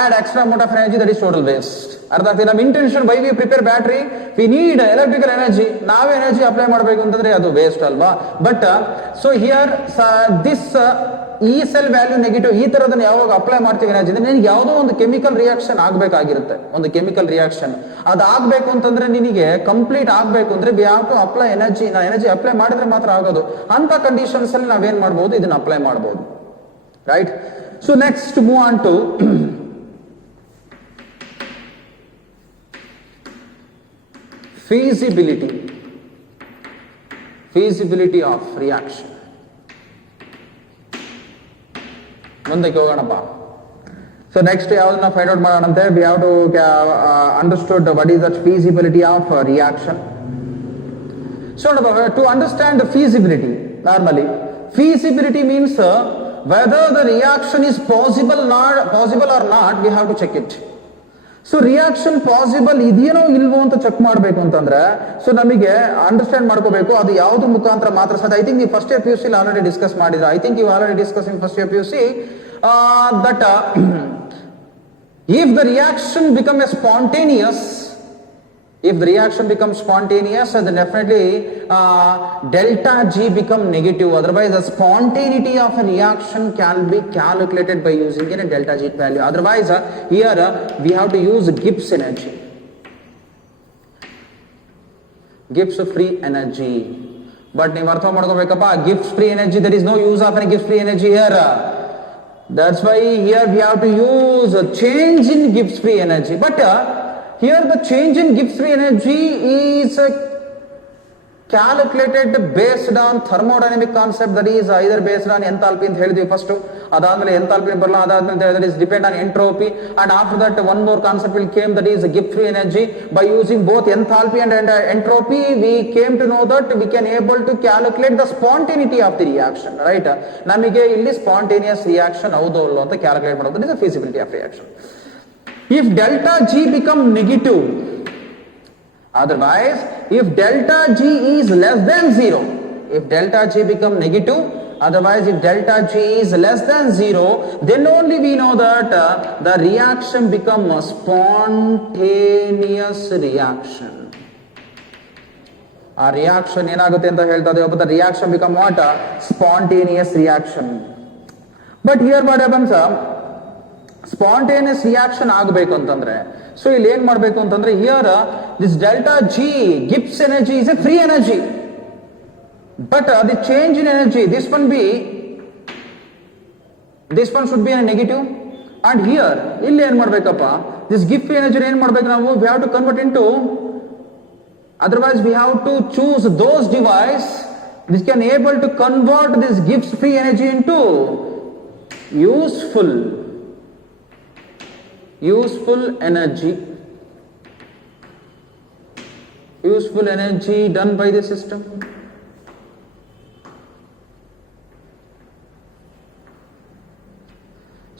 add extra amount of energy, that is total waste. ಅರ್ಥ ಆಗ್ತದೆ? ನಮ್ಮ intention why we prepare battery, we need electrical energy, ನಾವೇ energy apply ಮಾಡಬೇಕು ಅಂತಂದ್ರೆ ಅದು waste ಅಲ್ವಾ. But so here this ಈ cell value negative, ಈ ತರದನ್ನ ಯಾವಾಗ ಅಪ್ಲೈ ಮಾಡ್ತೀವಿ ಎನರ್ಜಿ ಅಂದ್ರೆ ನಿನಗೆ ಯಾವುದೋ ಒಂದು ಕೆಮಿಕಲ್ ರಿಯಾಕ್ಷನ್ ಆಗ್ಬೇಕಾಗಿರುತ್ತೆ, ಒಂದು ಕೆಮಿಕಲ್ ರಿಯಾಕ್ಷನ್ ಅದು ಆಗ್ಬೇಕು ಅಂತಂದ್ರೆ ನಿನಗೆ ಕಂಪ್ಲೀಟ್ ಆಗ್ಬೇಕು ಅಂದ್ರೆ we have to apply energy. ನಾವು ಎನರ್ಜಿ ಅಪ್ಲೈ ಮಾಡಿದ್ರೆ ಮಾತ್ರ ಆಗೋದು. ಅಂತ ಕಂಡೀಷನ್ಸ್ ಅಲ್ಲಿ ನಾವೇನ್ ಮಾಡ್ಬೋದು, ಇದನ್ನ ಅಪ್ಲೈ ಮಾಡ್ಬೋದು, right. So next move on to feasibility of reaction. ಮುಂದಕ್ಕೆ ಹೋಗೋಣಪ್ಪ. ಸೊ ನೆಕ್ಸ್ಟ್ ಯಾವ್ದನ್ನ ಫೈಂಡ್ ಔಟ್ ಮಾಡೋಣಂತೆ, we have to understood what is that feasibility of reaction. So to understand the feasibility, normally feasibility means whether the reaction is possible or not, we have to check it. So reaction possible ಇದೆಯೇನೋ ಇಲ್ವೋ ಅಂತ check ಮಾಡಬೇಕು ಅಂತಂದ್ರೆ, so ನಮಗೆ understand ಮಾಡ್ಕೋಬೇಕು ಅದು ಯಾವ್ದು ಮುಖಾಂತರ ಮಾತ್ರ ಸಾಧ್ಯ. ಐ ಥಿಂಕ್ ನೀವು first year PUC already discuss ಮಾಡಿದ್ರೆ, I think you already discuss in first year PUC that if the reaction become a spontaneous, then definitely delta G become negative. Otherwise the spontaneity of a reaction can be calculated by using a delta G value. Otherwise here we have to use Gibbs energy, Gibbs free energy. But ನೀವು ಅರ್ಥ ಮಾಡ್ಕೋಬೇಕಪ್ಪ, Gibbs free energy, there is no use of any Gibbs free energy here. That's why here we have to use a change in Gibbs free energy. But here the change in Gibbs free energy is calculated based on thermodynamic concept, that is either based on enthalpy ಅಂತ ಹೇಳಿದ್ವಿ first, ಅದಾದ್ಮೇಲೆ enthalpy ಬರಲ್ಲ, ಅದಾದ್ಮೇಲೆ that is depend on entropy, and after that one more concept will came, that is Gibbs free energy. By using both enthalpy and entropy we came to know that we can able to calculate the spontaneity of the reaction, right. ನಮಗೆ ಇಲ್ಲಿ spontaneous reaction ಹೌದೋ ಅಲ್ಲೋ ಅಂತ calculate ಮಾಡೋದು, that is the feasibility of reaction. If delta G become negative, otherwise if delta G is less than 0, if delta G become negative, otherwise if delta G is less than 0, then only we know that the reaction become a spontaneous reaction. ಆ reaction ಏನಾಗುತ್ತೆ ಅಂತ ಹೇಳ್ತಾ ಇದ್ದೇವೆ, but the reaction become what? Spontaneous reaction. But here what happens, spontaneous reaction ಆಗಬೇಕು ಅಂತಂದ್ರೆ so ಇಲ್ಲಿ ಏನ್ ಮಾಡಬೇಕು ಅಂತಂದ್ರೆ here this delta G Gibbs energy is a free energy but the change in energy this one should be negative and here ಇಲ್ಲಿ ಏನ್ ಮಾಡ್ಬೇಕಪ್ಪ this gift energy ಏನ್ ಮಾಡ್ಬೇಕು ನಾವು we have to convert into otherwise we have to choose those device which can able to convert this gives free energy into useful energy done by the system.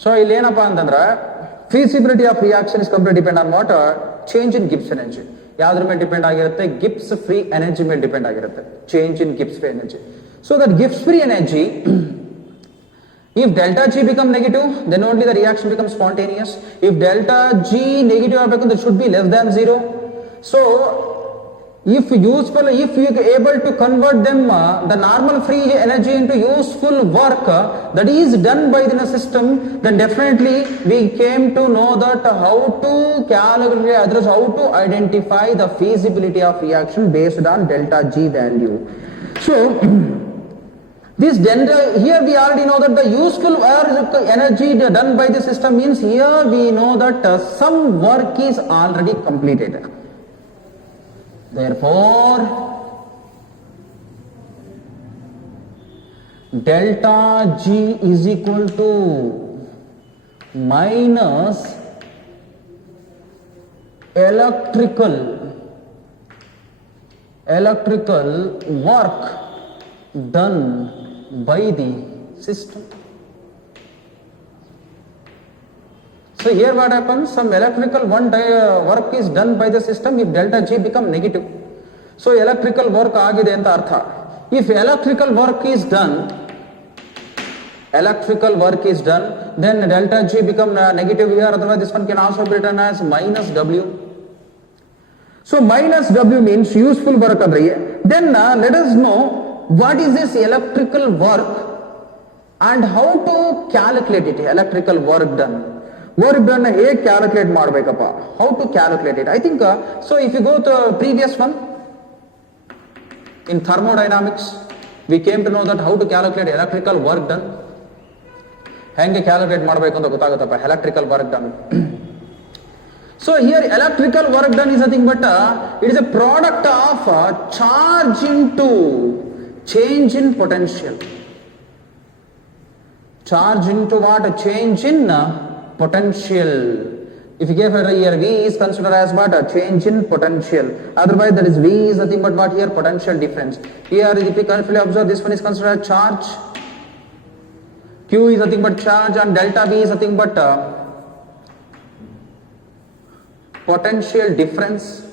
So ಇಲ್ಲಿ ಏನಪ್ಪಾ ಅಂತಂದ್ರೆ feasibility of reaction is completely depend on what change in Gibbs energy. ಯಾವ್ದ್ರ ಮೇಲೆ depend ಆಗಿರುತ್ತೆ Gibbs free energy ಮೇಲೆ depend ಆಗಿರುತ್ತೆ change in Gibbs free energy so that Gibbs free energy if delta G become negative then only the reaction becomes spontaneous. If delta G negative ಆಗಬೇಕು that should be less than 0. So if you are able to convert them the normal free energy into useful work that is done by the system, then definitely we came to know that how to calculate how to identify the feasibility of reaction based on delta G value. So this delta here we already know that the useful energy done by the system means here we know that some work is already completed. Therefore, delta G is equal to minus electrical work done by the system. So here what happens, some electrical work is done by the system if delta G become negative. So electrical work agide anta artha. If electrical work is done, then delta G become negative here, otherwise this one can also be written as minus W. So minus W means useful work andre. Then let us know what is this electrical work and how to calculate it, electrical work done. Work done ಹೇಗೆ calculate ಮಾಡಬೇಕಪ್ಪ how to calculate it I think so if you go to previous one in thermodynamics we came to know that how to calculate electrical work done ಹೆಂಗೆ calculate ಮಾಡಬೇಕು ಅಂತ ಗೊತ್ತಾಗುತ್ತಪ್ಪ electrical work done so here electrical work done is nothing but it is a product of charge into change in potential charge into what change in potential. If you give it here V is considered as what a change in potential, otherwise that is V is nothing but what here potential difference. Here if you carefully observe, this one is considered as charge, Q is nothing but charge, and delta V is nothing but potential difference.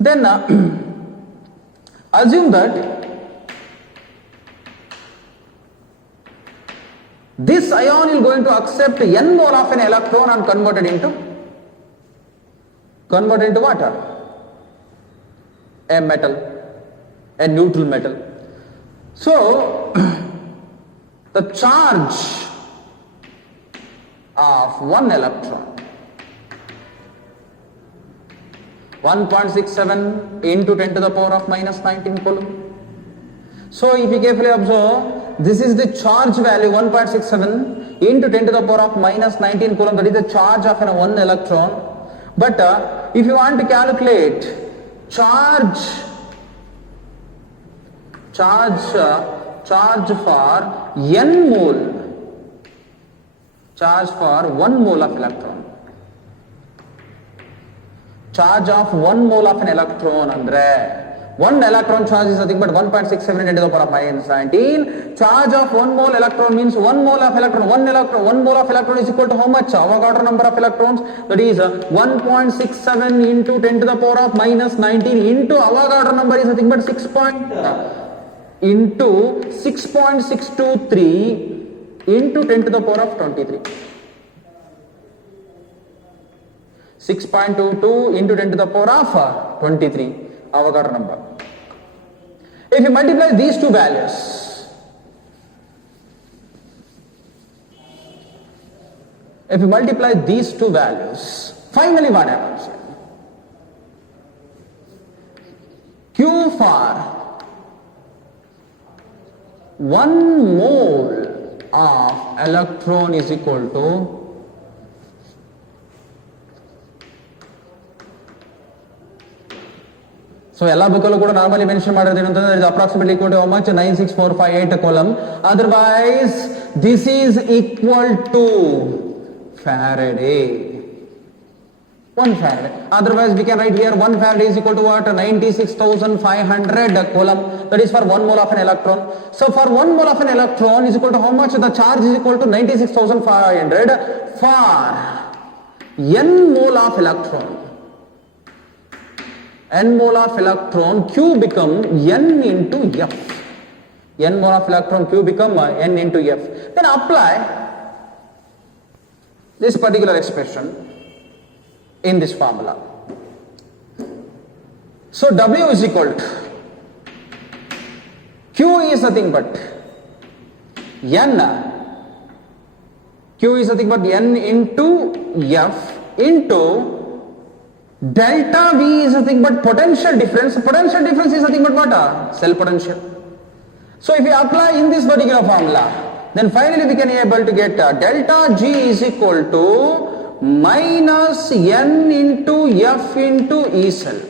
Then assume that this ion is going to accept n mole of an electron and convert it into what? A metal, a neutral metal. So the charge of one electron 1.67 into 10 to the power of minus 19 coulomb. So if you carefully observe, this is the charge value 1.67 into 10 to the power of minus 19 coulomb, that is the charge of one electron. But if you want to calculate charge for n mole, charge for 1 mole of electron, charge of 1 mole of an electron andre 1 electron charge is nothing but 1.67 into the power of minus 19. Charge of 1 mole electron means 1 mole of electron. 1 mole of electron is equal to how much? Avogadro number of electrons, that is 1.67 into 10 to the power of minus 19 into Avogadro number is nothing but 6.623 into 10 to the power of 23. 6.22 into 10 to the power of 23 Avogadro number. If you multiply these two values, finally what happens? Q for 1 mole of electron is equal to so ella book lo kuda normally mention madade entante that is approximately equal to how much 96458 coulomb. Otherwise this is equal to Faraday, 1 Faraday. Otherwise we can write here 1 Faraday is equal to what? 96,500 coulomb. That is for 1 mole of an electron. So for 1 mole of an electron is equal to how much? The charge is equal to 96,500 for n mole of electron. N mole of electron, Q become N into F. N mole of electron, Q become N into F. Then apply this particular expression in this formula. So W is equal to Q is nothing but N. Q is nothing but N into F into delta V is nothing but potential difference. Potential difference is nothing but what? Cell potential. So if we apply in this particular formula, then finally we can be able to get delta G is equal to minus N into F into E cell.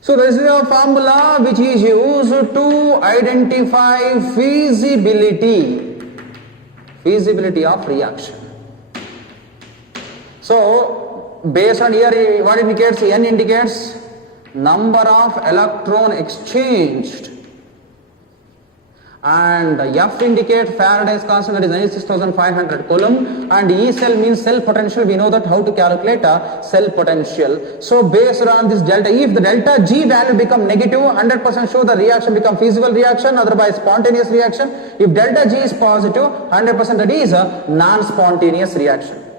So this is a formula which is used to identify feasibility of reaction. So based on here what indicates? N indicates number of electron exchanged, and F indicates Faraday's constant, that is 96,500 coulomb, and E cell means cell potential. We know that how to calculate a cell potential. So based on this delta, if the delta G value become negative, 100% sure the reaction become feasible reaction, otherwise spontaneous reaction. If delta G is positive, 100% that is a non-spontaneous reaction.